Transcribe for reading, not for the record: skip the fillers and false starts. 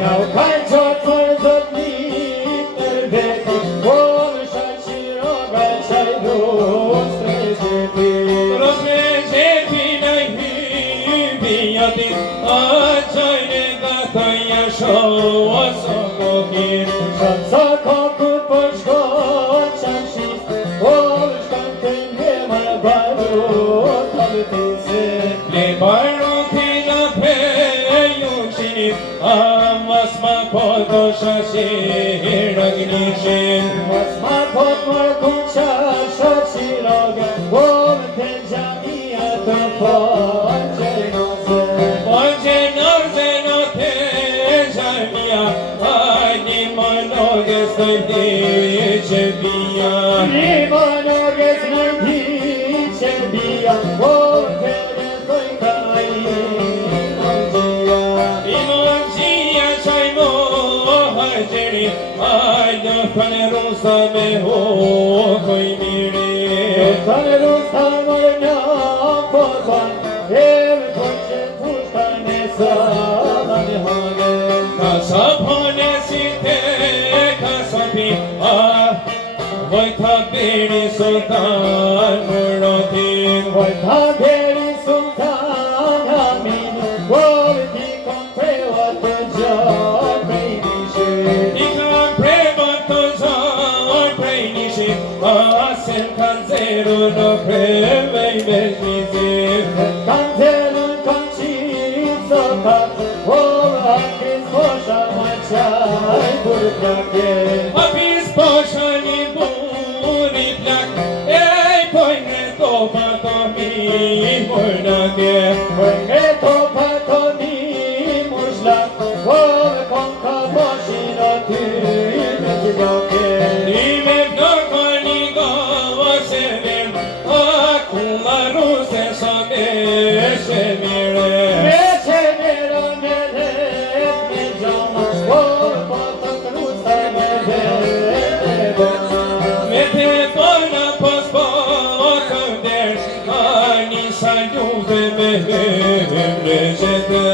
Nga u kanë qatë për zotnik për veti, po në shaqi roga qaj rus me gjepi. Rus me gjepi në hybi jatin, a qajnë nga të jasho oso kokin. Shanë sa kokut për shkot qanë shis, po në shkanë të nge më baru të lëtisi. Le baru t'ina peju qinit, a mas ma po të shashir rëgnishin. Mas ma pot mërë kun qasho qiroga, po në të gjamia të po gjenose. Po gjenose në të gjamia, hajni më nogës të di që bia. Një më nogës në di që bia, po të rezoj ka i mëngjia. I mëngjia qaj mo hajgjeri, hajnë kënë rusa me hokoj miri. Kënë rusa mërë një porban, e me për që pushka në sa në hage. Ka sa pone si te ka sa pi, voj ta beri sultan më rotin. Voj ta beri sultan amin, voj ti kom preva të gjarë prej nishin. I kam preva të gjarë prej nishin, asen kanë zeru në preve i me shmizim. Kanë zelën kanë qitë sokat, voj akris posha ma qaj për plake. Apis posha një buri plak, ej pojnë to pa to mi mërnake. Pojnë to pa to mi mërshlat, voj kom ka poshin aty me t'jake. Ni me vnaka një gava se mirë, akuma ruse sa me she mire. Me që mire me let me gjama, voj po të krusa me let me bëna. Me te tona pos po kënder, a një sa juve me hymre qëtë.